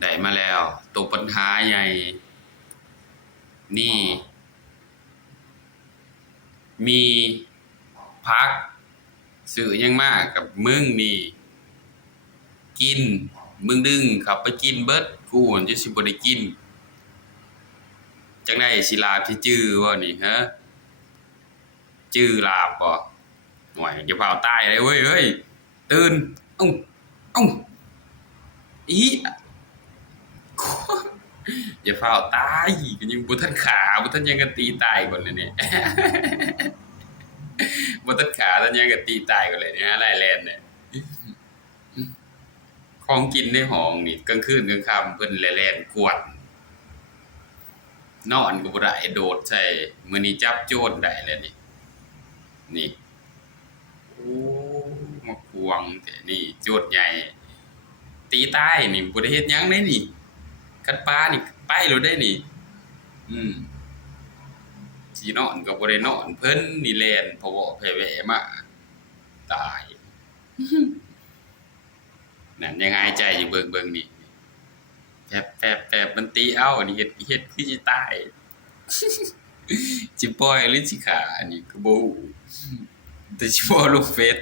ได้มาแล้วตัวปัญหาใหญ่นี่มีพักซื้อหยังมากกับมึงนี่กินมึงดึงขับไปกินเบิดกูจะสิบ่ได้กินจังได๋สิลาบสิจื้อบ่นี่ฮะจื้อลาบบ่โอ้ยอย่าเฝ้าตายเลยเว้ยเฮ้ยตื่นเอ้าเอ้าอีอย่าเฝ้าตายก็ยังบ่ทันขาบ่ทันหยังก็ตีตายก่อนเลยนี่บ่ทันขาทันหยังก็ตีตายก่อนเลยนี่ฮะไล่แล่นเนี่ยของกินในห้องนี่กลางคืนกลางค่ำเพิ่นแล่นกวดนอนก็บ่ได้โดดใส่มื้อนี้จับโจรได้แล้วนี่นี่โอ้มาควงแต่นี่โจรใหญ่ตีตายนี่บ่ได้เฮ็ดหยังเลยนี่คันปานี่ไปแล้วได้นี่อืม สินอนก็บ่ได้นอนเพิ่นนี่แล่นเพาะเว้าแผ่แหวมาตายนั่นยังหายใจอยู่เบิ่งๆนี่แป๊บๆมันตีเอ้าอันนี้เฮ็ดคือสิตายสิปล่อยหรือสิฆ่าอันนี้ก็บ่รู้แต่สิบ่ลงเฟซ